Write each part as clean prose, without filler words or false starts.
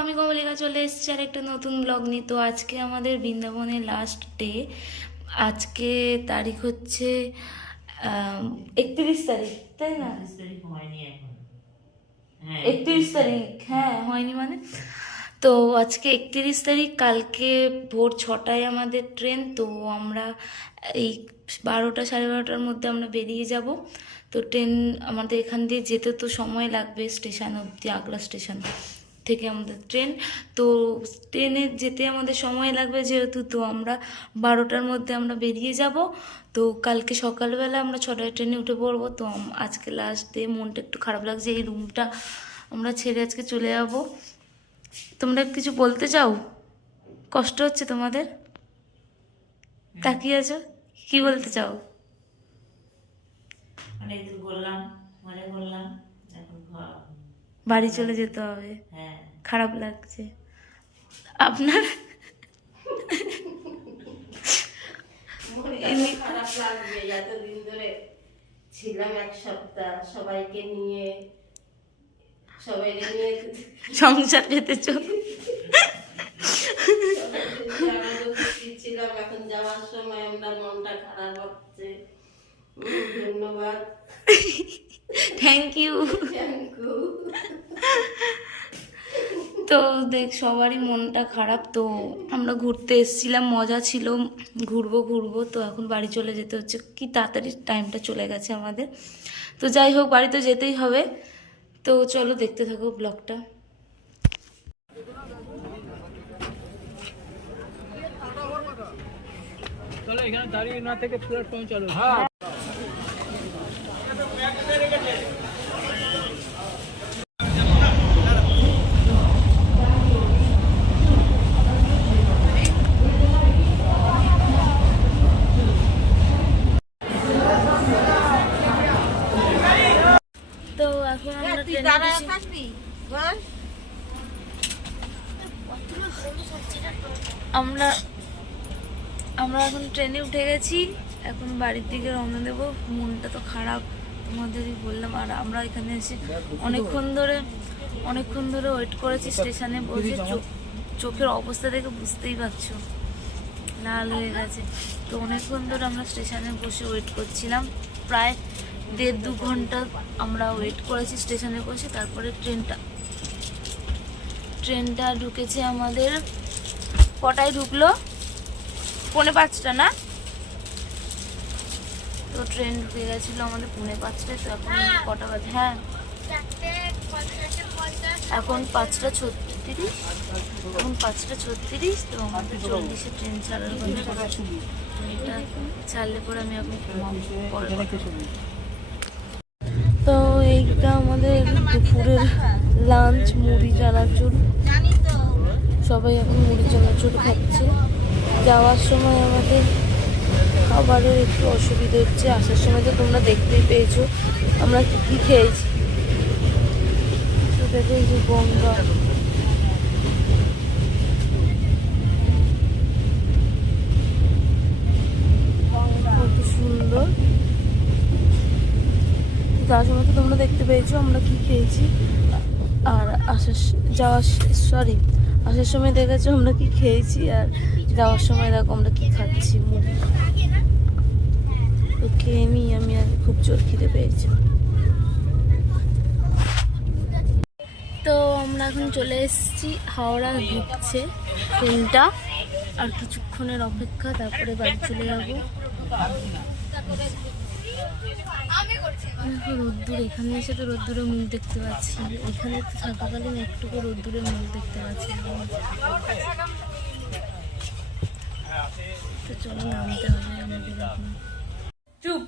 আমি কমলিকা চলে এসেছি আর একটা নতুন ব্লগ নিয়ে। তো আজকে আমাদের বৃন্দাবনের লাস্ট ডে। আজকে তারিখ হচ্ছে 31 তারিখ, তাই না? 31 তারিখ, হ্যাঁ হয়নি মানে। তো আজকে 31 তারিখ, কালকে ভোর 6টায় আমাদের ট্রেন। তো আমরা এই 12টা সাড়ে 12টার মধ্যে আমরা বেরিয়ে যাব। তো ট্রেন আমাদের এখান দিয়ে যেতে তো সময় লাগবে স্টেশন অবধি, আগ্রা স্টেশন থেকে আমাদের ট্রেন। তো ট্রেনে যেতে আমাদের সময় লাগবে যেহেতু, তো আমরা 12টার মধ্যে আমরা বেরিয়ে যাব। তো কালকে সকালবেলা আমরা 6টায় ট্রেনে উঠে পড়বো। তো আজকে লাস্ট ডে, মনটা একটু খারাপ লাগছে, এই রুমটা আমরা ছেড়ে আজকে চলে যাব। তোমরা কিছু বলতে চাও? কষ্ট হচ্ছে তোমাদের? তাকিয়ে আছো, কি বলতে চাও? বাড়ি চলে যেতে হবে, খারাপ লাগছে আপনার? খারাপ লাগবে, এতদিন ধরে ছিলাম এক সপ্তাহ সবাইকে নিয়ে, সংসার পেতেছ। ছিলাম, এখন যাওয়ার সময় আমরা মনটা খারাপ হচ্ছে। ধন্যবাদ, থ্যাংক ইউ। তো দেখ, সবারই মনটা খারাপ। তো আমরা ঘুরতে এসেছিলাম, মজা ছিল, ঘুরবো। তো এখন বাড়ি চলে যেতে হচ্ছে, কি তাড়াতাড়ি টাইমটা চলে গেছে আমাদের। তো যাই হোক, বাড়ি তো যেতেই হবে। তো চলো দেখতে থাকো ব্লগটা। চলো এখানে দাঁড়িয়ে না থেকে প্ল্যাটফর্মে চলো। তো এখন আমরা আমরা এখন ট্রেনে উঠে গেছি, এখন বাড়ির দিকে রওনা দেবো। মনটা তো খারাপ, তোমাদেরই বললাম। আর আমরা এখানে এসে অনেকক্ষণ ধরে ওয়েট করেছি স্টেশনে বসে। চোখের অবস্থা দেখে বুঝতেই পারছো, লাল হয়ে গেছে। তো অনেকক্ষণ ধরে আমরা স্টেশনে বসে ওয়েট করছিলাম, প্রায় 1.5-2 ঘন্টা আমরা ওয়েট করেছি স্টেশনে বসে। তারপরে ট্রেনটা ঢুকেছে আমাদের। কটায় ঢুকলো? 4:45 না? তো ট্রেন ঢুকে গেছিলো আমাদের 4:45। তো এখন কটা বাজে? হ্যাঁ, এখন 5:36। এখন 5:36। তো আমাদের 40-এ ট্রেন ছাড়ার কথা। ট্রেনটা ছাড়লে পরে আমি এখন তো এইটা আমাদের দুপুরের লাঞ্চ, মুড়ি চানাচুর। সবাই এখন মুড়ি চানাচুর খাচ্ছে। যাওয়ার সময় আমাদের খাবারের একটু অসুবিধা হচ্ছে। আসার সময় তো তোমরা দেখতেই পেয়েছো আমরা কি খেয়েছি। তো দেখো এই যে গঙ্গা, কত সুন্দর। যাওয়ার সময় তো তোমরা দেখতে পেয়েছো আমরা কি খেয়েছি। আর আসার সময় দেখেছো আমরা কি খেয়েছি, আর যাওয়ার সময় দেখো আমরা কি খাচ্ছি। মুড়ি তো খেয়ে নিই আমি, আর খুব জোর খিদে পেয়েছি। তো আমরা এখন চলে এসেছি, হাওড়া ঢুকছে ট্রেনটা। আর কিছুক্ষণের অপেক্ষা, তারপরে বাড়ি চলে যাবো। রোদ্দুর, এখানে এসে তো রোদ্দুরের মুখ দেখতে পাচ্ছি। এখানে তো থাকাকালীন একটুকু রোদ্দুরের মুখ দেখতে পাচ্ছি। তো চলো নামতে হবে আমাদের এখন। চুপ।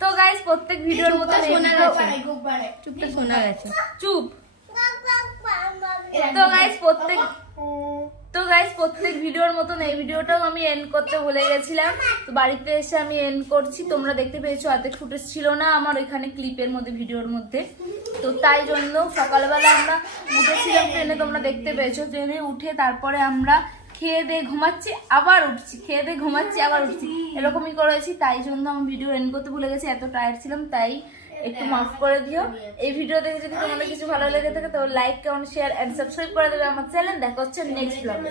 তো গাইস, প্রত্যেক ভিডিওর মতো চুপটা শোনা গেছে। চুপ। তো গাইস প্রত্যেক ভিডিওর মতন এই ভিডিওটাও আমি এন্ড করতে ভুলে গেছিলাম। তো বাড়িতে এসে আমি এন্ড করছি। তোমরা দেখতে পেয়েছো অর্ধেক ফুটেজ ছিল না আমার ওইখানে ক্লিপের মধ্যে, ভিডিওর মধ্যে। তো তাই জন্য সকালবেলা আমরা উঠেছিলাম ট্রেনে, তোমরা দেখতে পেয়েছো। ট্রেনে উঠে তারপরে আমরা খেয়ে দিয়ে ঘুমাচ্ছি, আবার উঠছি, খেয়ে দিয়ে ঘুমাচ্ছি, আবার উঠছি, এরকমই করেছি। তাই জন্য আমি ভিডিও এন্ড করতে ভুলে গেছি, এত টায়ার্ড ছিলাম। তাই একটু মাফ করে দিও। এই ভিডিও দেখে যদি তোমাদের কিছু ভালো লেগে থাকে তো like comment share and subscribe করে দেবে আমার চ্যানেল। দেখা হচ্ছে নেক্সট ব্লগে।